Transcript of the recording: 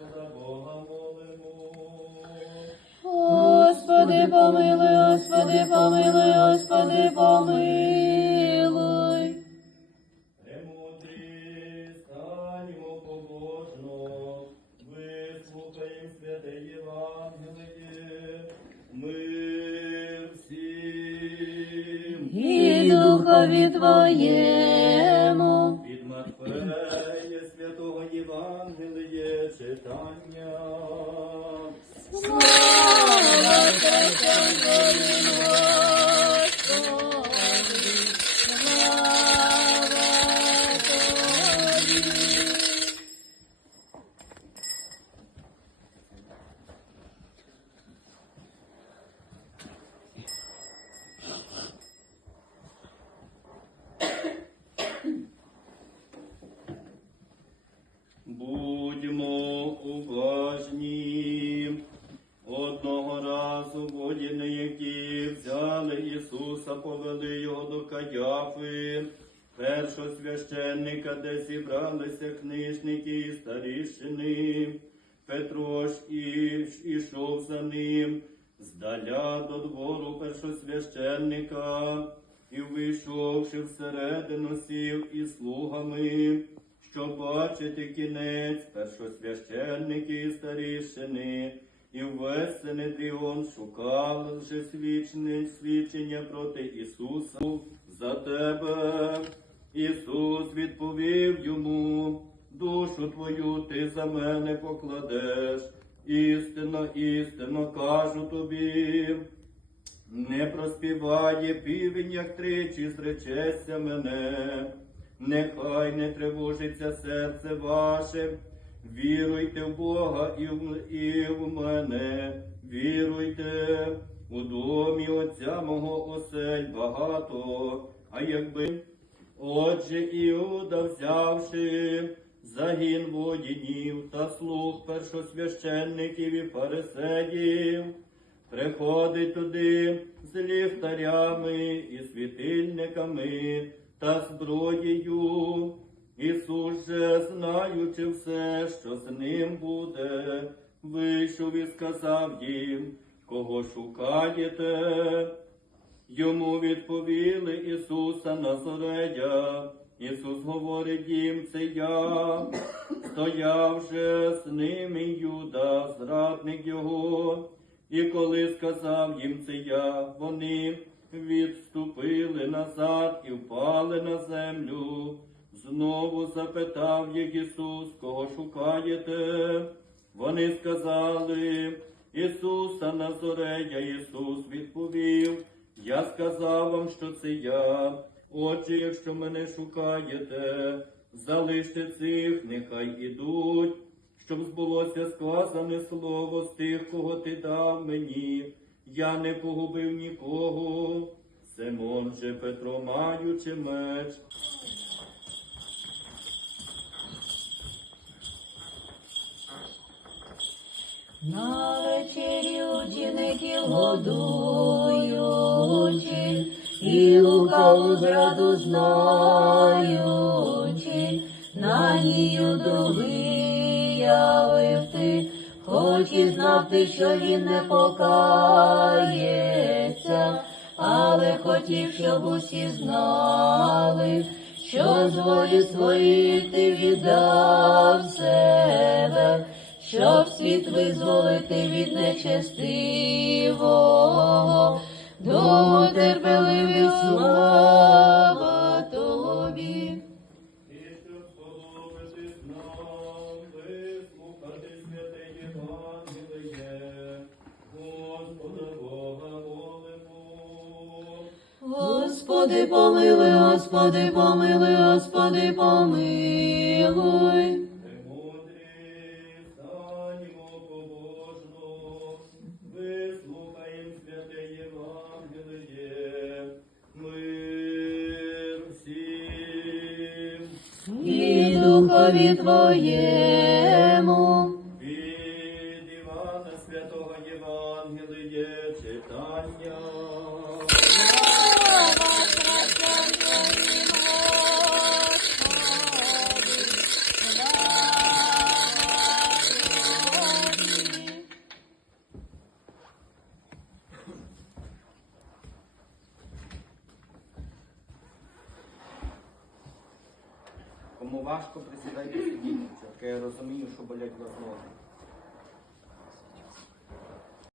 Господа Бога молимо. Господи, помилуй, Господи, помилуй, Господи, помилуй. Премудрі, станімо побожно, вислухаєм святе Євангеліє, мир всім. І духові Твоєму. Читання. Слава повели його до Каяфи, першого священника, де зібралися книжники і старішини. Петро ішов за ним здаля до двору першосвященника, і вийшовши всередину сів із слугами, щоб бачити кінець першосвященники і старішини, і весь Синедріон шукав свідчення, свідчення проти Ісуса за тебе. Ісус відповів йому, душу твою ти за мене покладеш. Істинно, істинно кажу тобі, не проспіває півень, як тричі зречеться мене, нехай не тривожиться серце ваше, віруйте в Бога і в, і в мене, віруйте, у домі Отця мого осель багато, а якби Отже, Іуда, взявши загін воїнів та слуг першосвященників і фарисеїв, приходить туди з ліхтарями і світильниками та зброєю. Ісус же, знаючи все, що з ним буде, вийшов і сказав їм, кого шукаєте. Йому відповіли Ісуса Назарея. Ісус говорить їм, це я, стояв же з ними Юда, зрадник його. І коли сказав їм це я, вони відступили назад і впали на землю. Знову запитав їх Ісус, кого шукаєте? Вони сказали, Ісуса Назарея, Ісус відповів, я сказав вам, що це я. Отже, якщо мене шукаєте, залиште цих, нехай ідуть, щоб збулося сказане слово з тих, кого ти дав мені. Я не погубив нікого. Симон же Петро, маючи меч, На вечері учеників годуючи, і лукаву зраду знаючи, на нію виявив ти, хоч і знав ти, що він не покається, але хотів, щоб усі знали, що з волі своєї ти віддав себе щоб світ визволити від нечестивого, тому терпеливі слава тобі. і щоб сподобати нам, вислухати святе Євангеліє, Господа Бога молимо. Господи, помилуй, Господи, помилуй, Господи, помилуй. Духові Твоєму. Від Івана Святого Євангелія читання. Кому важко, присідайте сидіння. Все-таки я розумію, що болять вас ноги.